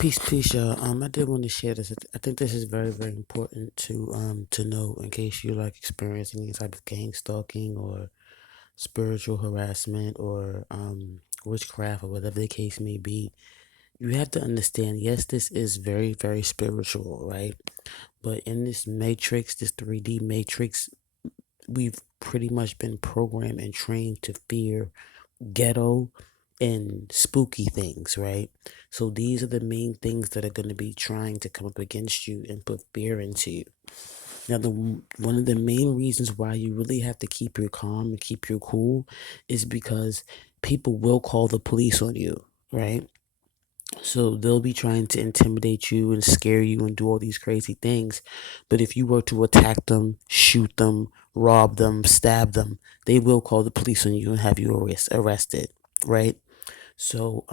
Peace, y'all. I did want to share this. I think this is very, very important to know in case you're like experiencing any type of gang stalking or spiritual harassment or witchcraft or whatever the case may be. You have to understand. Yes, this is very, very spiritual, right? But in this matrix, this 3D matrix, we've pretty much been programmed and trained to fear ghetto and spooky things, right? So these are the main things that are going to be trying to come up against you and put fear into you. Now, one of the main reasons why you really have to keep your calm and keep your cool is because people will call the police on you, right? So they'll be trying to intimidate you and scare you and do all these crazy things. But if you were to attack them, shoot them, rob them, stab them, they will call the police on you and have you arrested, right? So,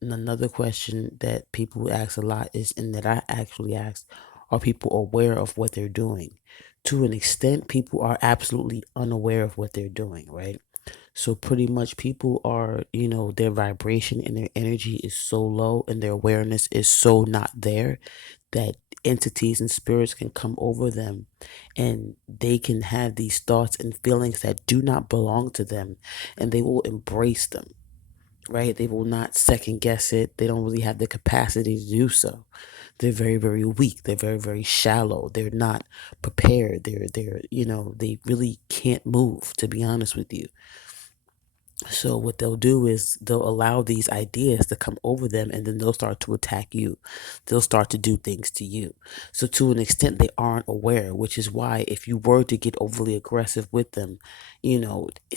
another question that people ask a lot is, and that I actually ask, are people aware of what they're doing? To an extent, people are absolutely unaware of what they're doing, right? So pretty much people are, their vibration and their energy is so low and their awareness is so not there that entities and spirits can come over them and they can have these thoughts and feelings that do not belong to them and they will embrace them, right? They will not second guess it. They don't really have the capacity to do so. They're very, very weak. They're very, very shallow. They're not prepared. They really can't move, to be honest with you. So what they'll do is they'll allow these ideas to come over them and then they'll start to attack you. They'll start to do things to you. So to an extent they aren't aware, which is why if you were to get overly aggressive with them,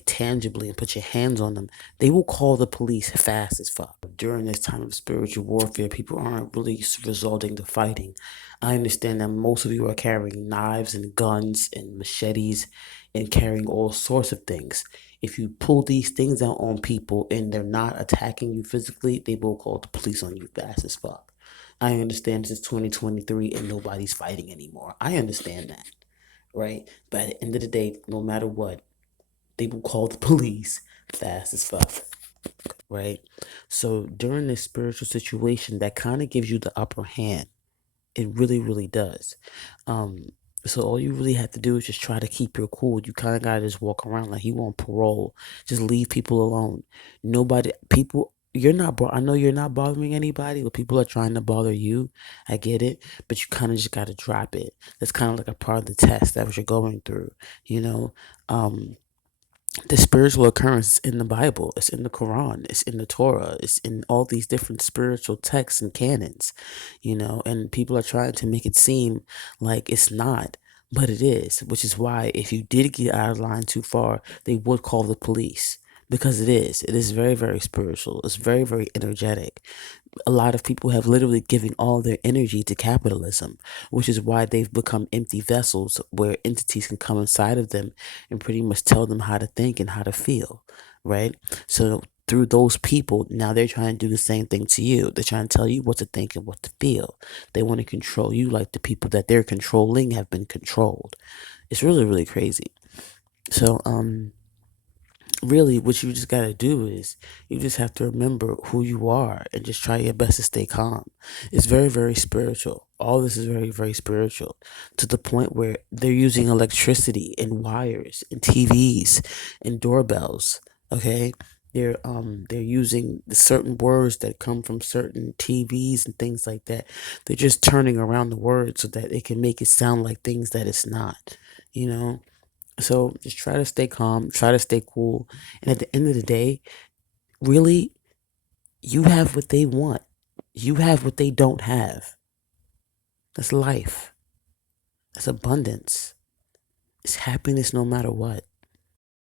tangibly and put your hands on them, they will call the police fast as fuck. During this time of spiritual warfare, people aren't really resorting to fighting. I understand that most of you are carrying knives and guns and machetes and carrying all sorts of things. If you pull these things out on people and they're not attacking you physically, they will call the police on you fast as fuck. I understand this is 2023 and nobody's fighting anymore. I understand that, right? But at the end of the day, no matter what, they will call the police fast as fuck, right? So during this spiritual situation, that kind of gives you the upper hand. It really, really does. Um, so all you really have to do is just try to keep your cool. You kind of gotta just walk around like you on parole. Just leave people alone. You're not. I know you're not bothering anybody, but people are trying to bother you. I get it, but you kind of just gotta drop it. That's kind of like a part of the test that what you're going through. You know, um, the spiritual occurrence in the Bible. It's in the Quran. It's in the Torah. It's in all these different spiritual texts and canons, and people are trying to make it seem like it's not, but it is, which is why if you did get out of line too far, they would call the police because it is. It is very, very spiritual. It's very, very energetic. A lot of people have literally given all their energy to capitalism, which is why they've become empty vessels where entities can come inside of them and pretty much tell them how to think and how to feel, right? So through those people, now they're trying to do the same thing to you. They're trying to tell you what to think and what to feel. They want to control you like the people that they're controlling have been controlled. It's really, really crazy. So, really what you just got to do is you just have to remember who you are and just try your best to stay calm. It's very, very spiritual. All this is very, very spiritual to the point where they're using electricity and wires and TVs and doorbells. Okay. They're using the certain words that come from certain TVs and things like that. They're just turning around the words so that it can make it sound like things that it's not, you know. So just try to stay calm, try to stay cool. And at the end of the day, really, you have what they want. You have what they don't have. That's life. That's abundance. It's happiness no matter what.